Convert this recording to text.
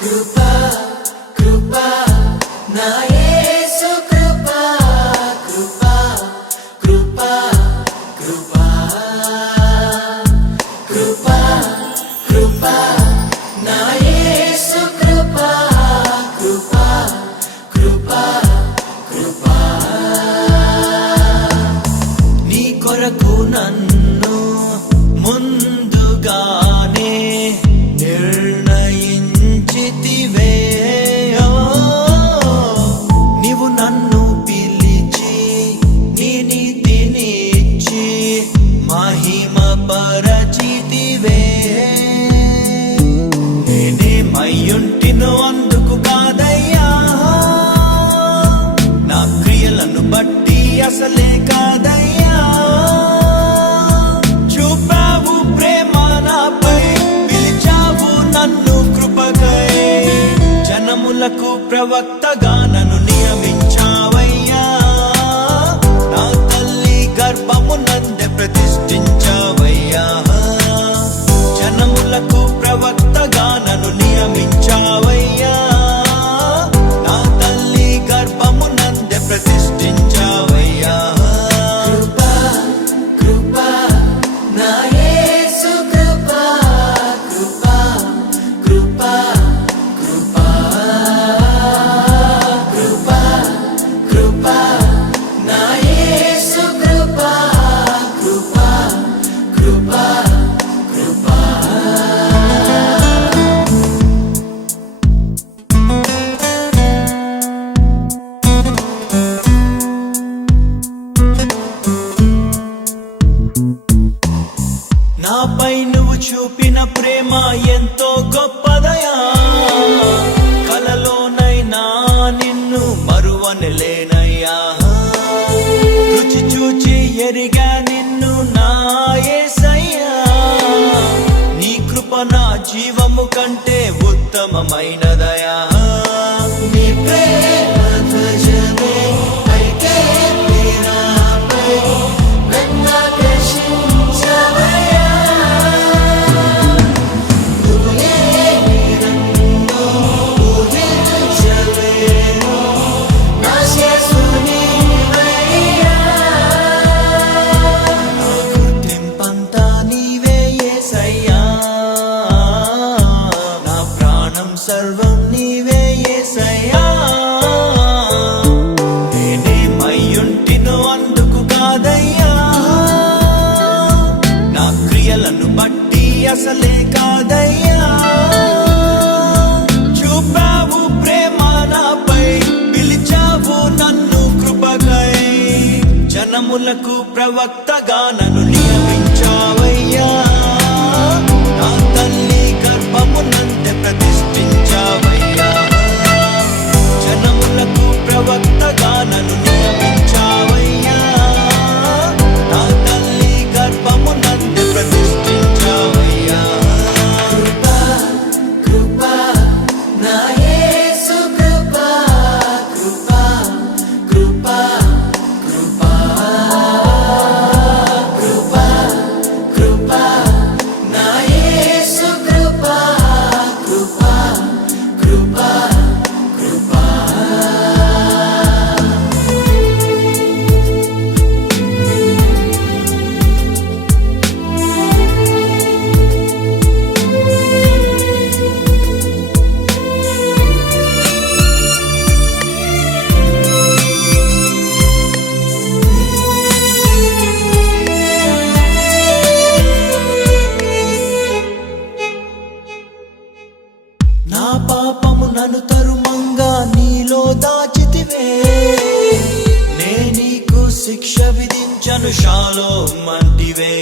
కృపా కృపా నా యేసు కృపా కృపా కృపా కృపా కృపా కృపా నా యేసు కృపా కృపా కృపా కృపా నీ కొరకు నన్ను ముందుగానే నీవు నన్ను పిలిచి నీ నీతినిచ్చి మహిమ పరచితివే నేనేమయ్యుంటినో అందుకు కాదయ్యా నా క్రియలను బట్టి అసలే కాదయ్యా చూపావు ప్రేమ నాపై పిలిచావు నన్ను కృపకై జనములకు ప్రవక్తగా నన్ను నియమించావయ్యా నా తల్లి గర్భమునందే ప్రతిష్ఠించావయ్యా జనములకు ప్రవక్తగా నన్ను నియమించావయ్యా నా తల్లి గర్భమునందే ప్రతిష్ఠించావయ్యా కృపా కృపా నా యేసు కృపా కృపా కృపా కృపా కృపా కృపా నా యేసు కృపా కృపా కృపా కృపా నాపై నువ్వు చూపిన ప్రేమ ఎంతో గొప్పదయా కలలోనైనా నిన్ను మరువనలేనయ్యా రుచి చూచి ఎరిగా నిన్ను నా యేసయ్యా నీ కృప నా జీవము కంటే ఉత్తమమైనదయా నీ ప్రేమ ధ్వజమే అయితే నాపై నన్నాకర్షించవయ్యా నువ్వే నన్ను ఊహించలేను నా యేసు నీవయ్యా నా గుర్తింపంతా నీవే యేసయ్యా నా ప్రాణం సర్వం నీవే యేసయ్యా నేనేమయ్యుంటినో అందుకు కాదయ్యా నా క్రియలను బట్టి అసలే కాదయ్యా చూపావు ప్రేమ నాపై పిలిచావు నన్ను కృపకై జనములకు ప్రవక్తగా నన్ను నియమించావయ్యా నా తల్లి గర్భమునందే ప్రతిష్ఠించావయ్యా జనములకు ప్రవక్తగా నన్ను నియమించావయ్యా నా తల్లి గర్భమునందే ప్రతిష్ఠించావయ్యా కృపా కృపా నా యేసు కృపా కృపా కృపా కృపా కృపా కృపా నా యేసు కృపా కృపా కృపా కృపా నా పాపము నన్ను తరుమంగా నీలో దాచితివే నే నీకు శిక్ష విధించను షాలోమ్ అంటివే